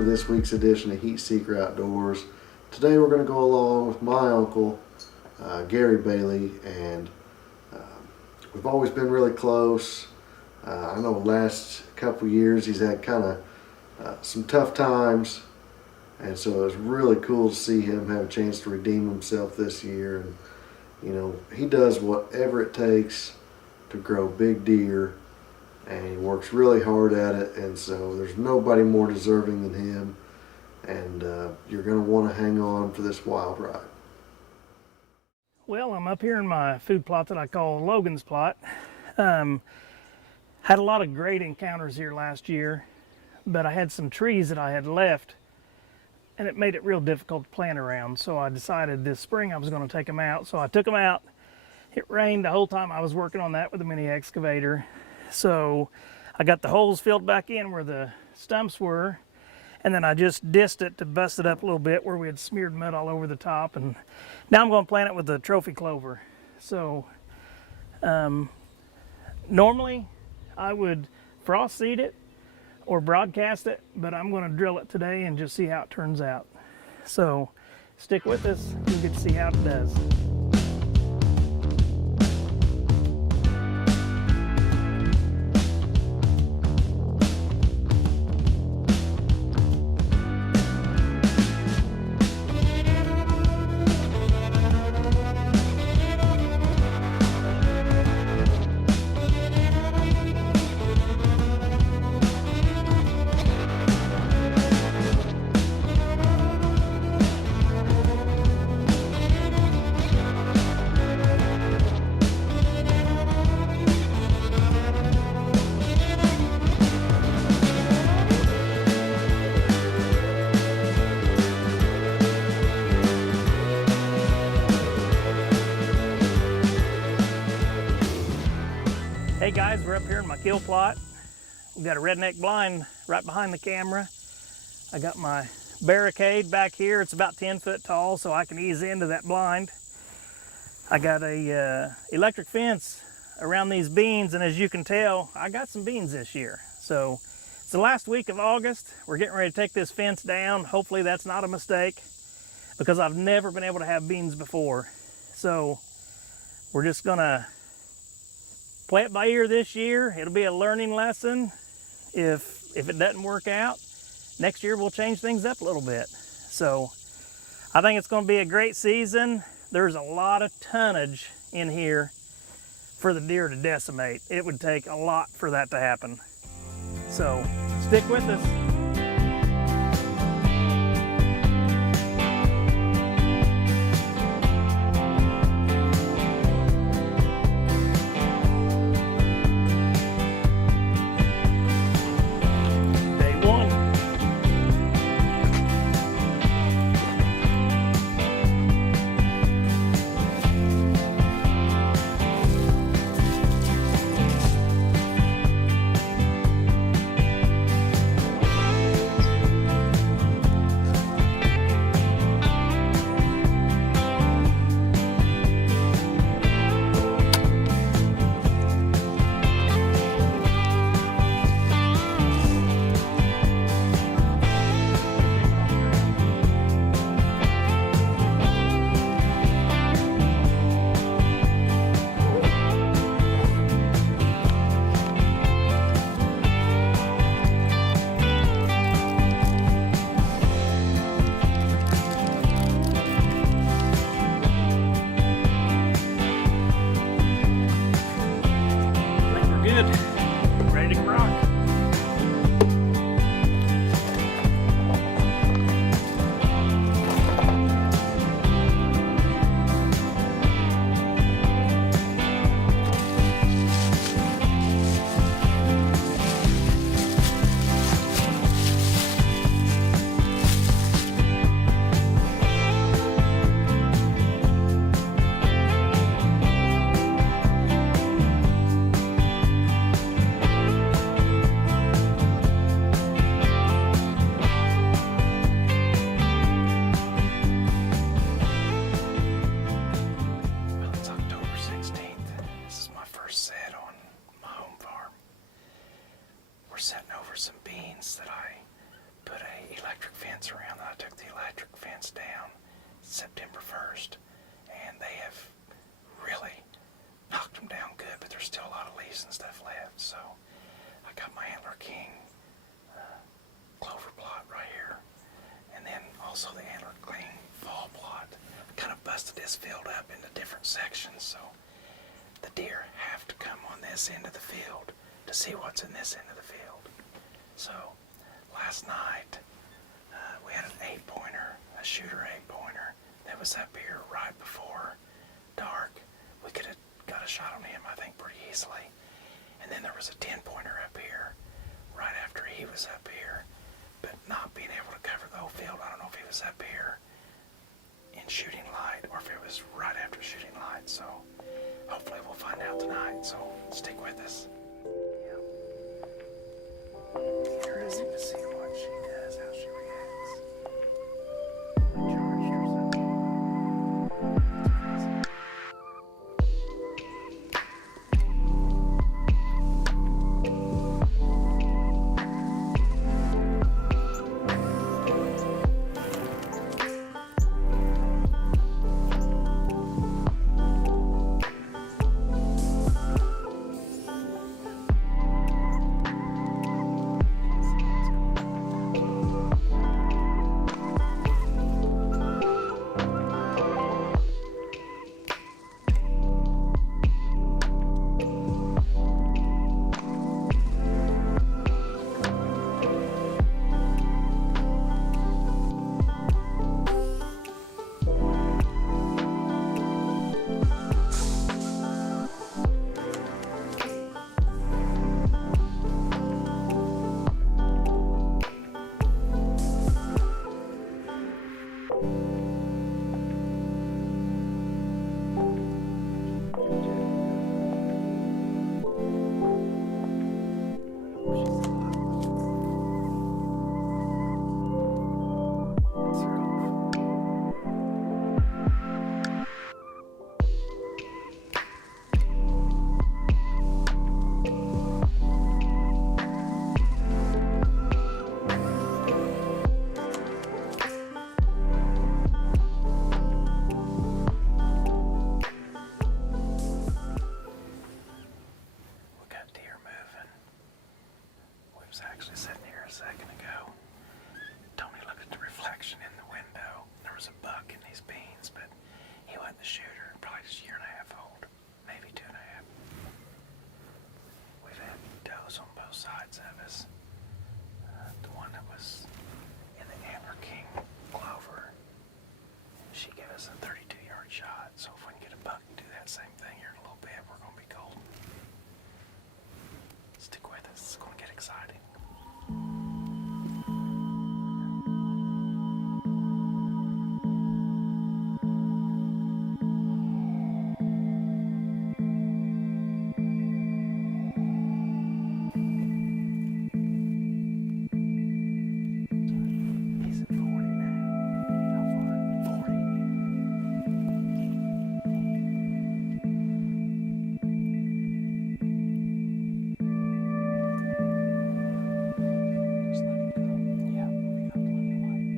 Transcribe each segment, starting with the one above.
to this week's edition of Heat Seeker Outdoors. Today we're going to go along with my uncle, Gary Bailey, and we've always been really close. I know the last couple years he's had kind of some tough times, and so it was really cool to see him have a chance to redeem himself this year. And you know, he does whatever it takes to grow big deer, and he works really hard at it, and so there's nobody more deserving than him, and you're going to want to hang on for this wild ride. Well, I'm up here in my food plot that I call Logan's plot. Had a lot of great encounters here last year, but I had some trees that I had left, and it made it real difficult to plant around, so I decided this spring I was going to take them out. So I took them out. It rained the whole time I was working on that with a mini excavator. So I got the holes filled back in where the stumps were, and then I just dissed it to bust it up a little bit where we had smeared mud all over the top. And now I'm going to plant it with the trophy clover. So normally I would frost seed it or broadcast it, but I'm going to drill it today and just see how it turns out. So stick with us, you'll get to see how it does. Hey guys, we're up here in my kill plot. We've got a redneck blind right behind the camera. I got my barricade back here. It's about 10 foot tall, so I can ease into that blind. I got a electric fence around these beans, and as you can tell, I got some beans this year. So it's the last week of August. We're getting ready to take this fence down. Hopefully that's not a mistake, because I've never been able to have beans before. So we're just gonna play it by ear this year. It'll be a learning lesson. If it doesn't work out, next year we'll change things up a little bit. So I think it's going to be a great season. There's a lot of tonnage in here for the deer to decimate. It would take a lot for that to happen. So stick with us. Ready to rock. September 1st, and they have really knocked them down good, but there's still a lot of leaves and stuff left. So I got my Antler King clover plot right here, and then also the Antler King fall plot. Kind of busted this field up into different sections, so the deer have to come on this end of the field to see what's in this end of the field. So last night we had an 8-pointer, a shooter 8-pointer that was up here right before dark. We could have got a shot on him, I think, pretty easily. And then there was a 10-pointer up here right after he was up here, but not being able to cover the whole field. I don't know if he was up here in shooting light or if it was right after shooting light. So hopefully we'll find out tonight. So stick with us. Interesting to see what she does, how she reacts. Charged or something. Actually sitting here a second ago. Tony looked at the reflection in the window. There was a buck in these beans, but he wasn't the shooter. Probably just a year and a half old, maybe 2.5. We've had does on both sides of us. The one that was in the Antler King clover, she gave us a 32-yard shot. So if we can get a buck and do that same thing here in a little bit, we're going to be golden. Stick with us. It's going to get exciting. He's at 40 now. How far? 40. Just let him go. Yeah, we got plenty of light.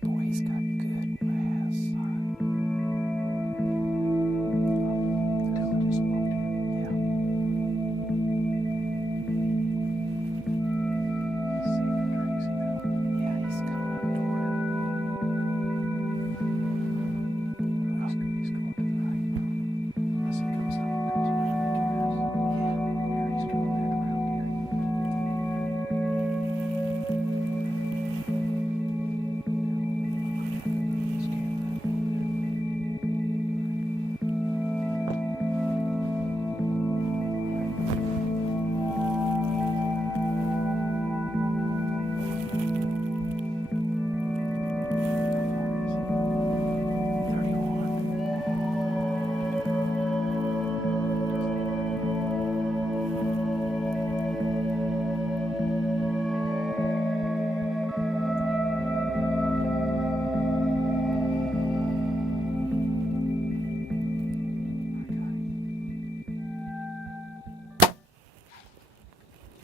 Boy, he's got good mass. The dude just moved here. Yeah. See if it drags him out. Yeah, he's coming up toward her. He's going to the right. Unless he comes up and goes where he cares. Yeah, here he's coming back around here.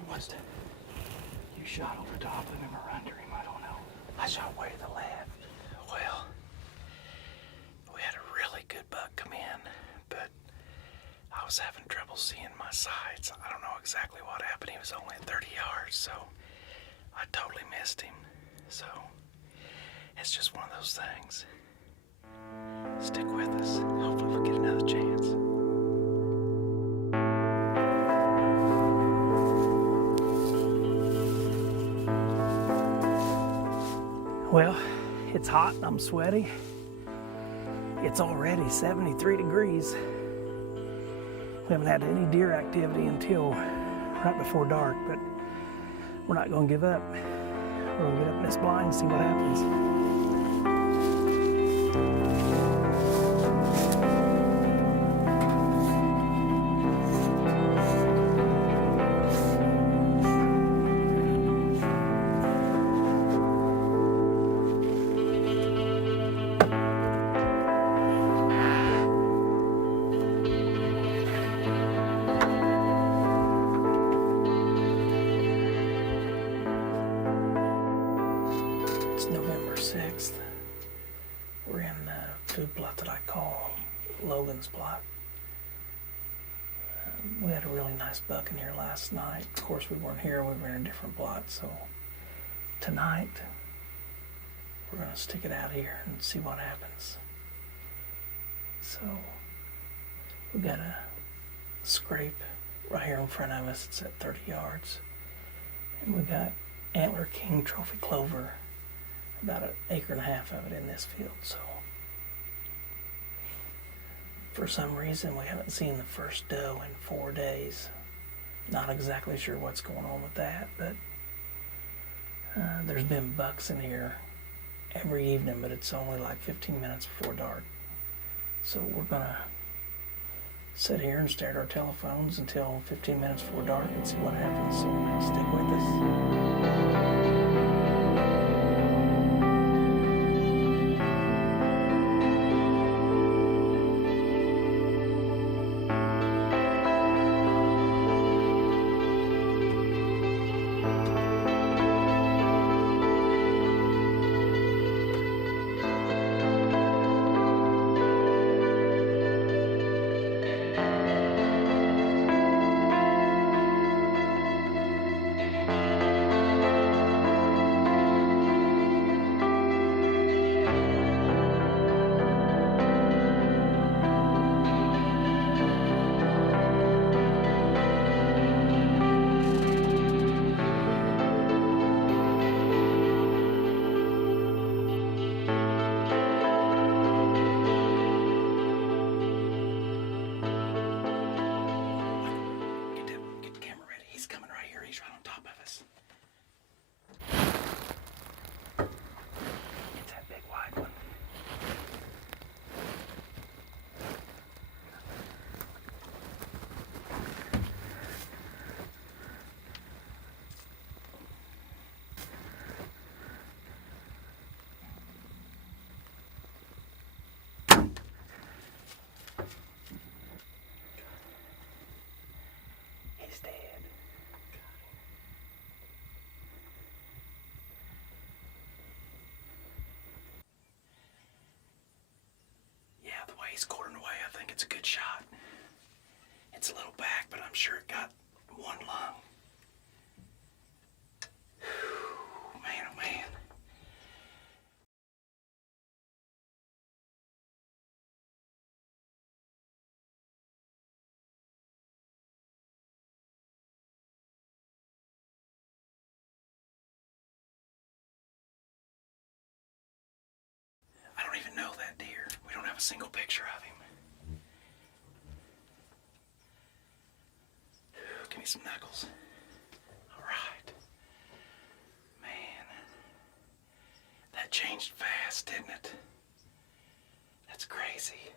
What's that? You shot over top of him or under him, I don't know. I shot way to the left. Well, was having trouble seeing my sights. I don't know exactly what happened. He was only at 30 yards, so I totally missed him. So it's just one of those things. Stick with us. Hopefully we'll get another chance. Well, it's hot and I'm sweaty. It's already 73 degrees. We haven't had any deer activity until right before dark, but we're not going to give up. We're going to get up in this blind and see what happens. It's November 6th. We're in a food plot that I call Logans plot. We had a really nice buck in here last night. Of course, we weren't here. We were in a different plot. So tonight, we're going to stick it out here and see what happens. So we got a scrape right here in front of us. It's at 30 yards. And we got Antler King trophy clover, about 1.5 acres of it in this field. So for some reason we haven't seen the first doe in 4 days. Not exactly sure what's going on with that, but there's been bucks in here every evening, but it's only like 15 minutes before dark. So we're gonna sit here and stare at our telephones until 15 minutes before dark and see what happens. So stick with us. Get the camera ready. He's coming right here. He's right on top of us. Get that big wide one. He's dead. Yeah, the way he's quartering away, I think it's a good shot. It's a little back, but I'm sure it got one lung. Whew, man, oh man. I don't even know that deer. We don't have a single picture of him. Give me some knuckles. All right. Man, that changed fast, didn't it? That's crazy.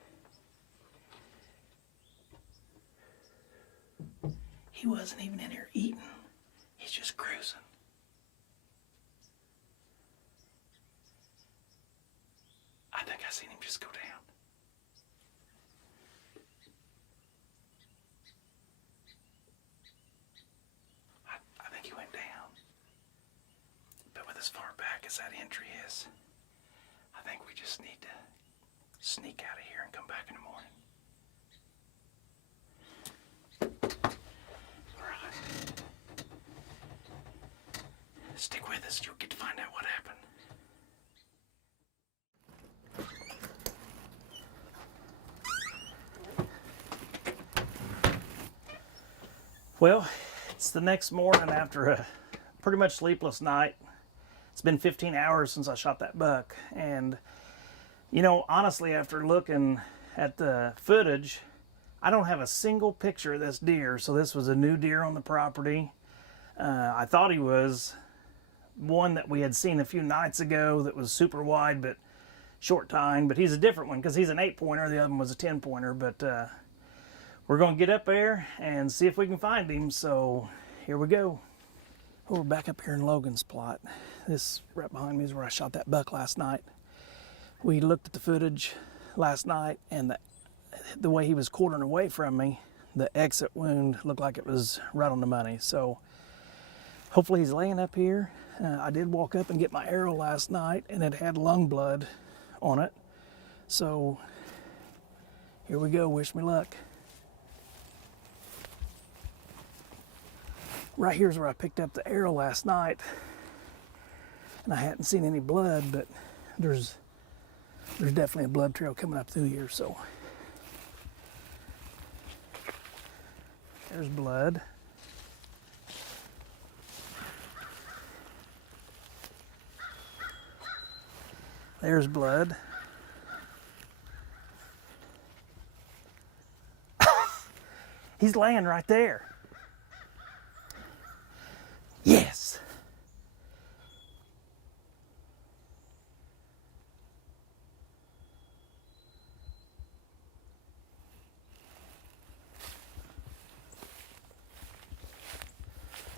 He wasn't even in here eating. He's just cruising. I think I seen him just go down. I think he went down. But with as far back as that entry is, I think we just need to sneak out of here and come back in the morning. Well, it's the next morning after a pretty much sleepless night. It's been 15 hours since I shot that buck. And, you know, honestly, after looking at the footage, I don't have a single picture of this deer. So this was a new deer on the property. I thought he was one that we had seen a few nights ago that was super wide but short tine. But he's a different one because he's an 8-pointer. The other one was a 10-pointer. But we're going to get up there and see if we can find him. So here we go. We're back up here in Logan's plot. This right behind me is where I shot that buck last night. We looked at the footage last night, and the way he was quartering away from me, the exit wound looked like it was right on the money. So hopefully he's laying up here. I did walk up and get my arrow last night, and it had lung blood on it. So here we go. Wish me luck. Right here's where I picked up the arrow last night, and I hadn't seen any blood, but there's definitely a blood trail coming up through here. So there's blood. There's blood. He's laying right there. Yes.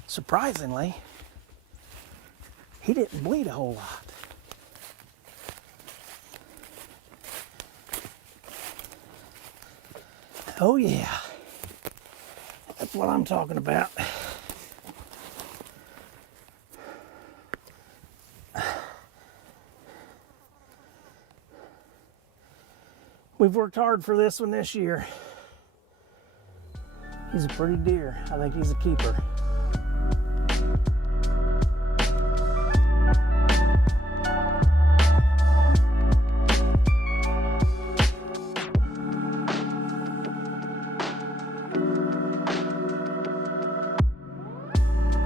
Surprisingly, he didn't bleed a whole lot. Oh yeah, that's what I'm talking about. We've worked hard for this one this year. He's a pretty deer. I think he's a keeper.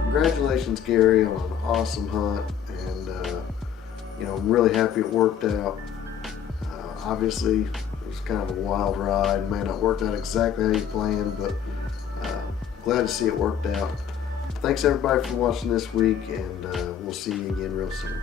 Congratulations, Gary, on an awesome hunt, and you know, I'm really happy it worked out. Obviously, it was kind of a wild ride. May not work out exactly how you planned, but glad to see it worked out. Thanks everybody for watching this week, and we'll see you again real soon.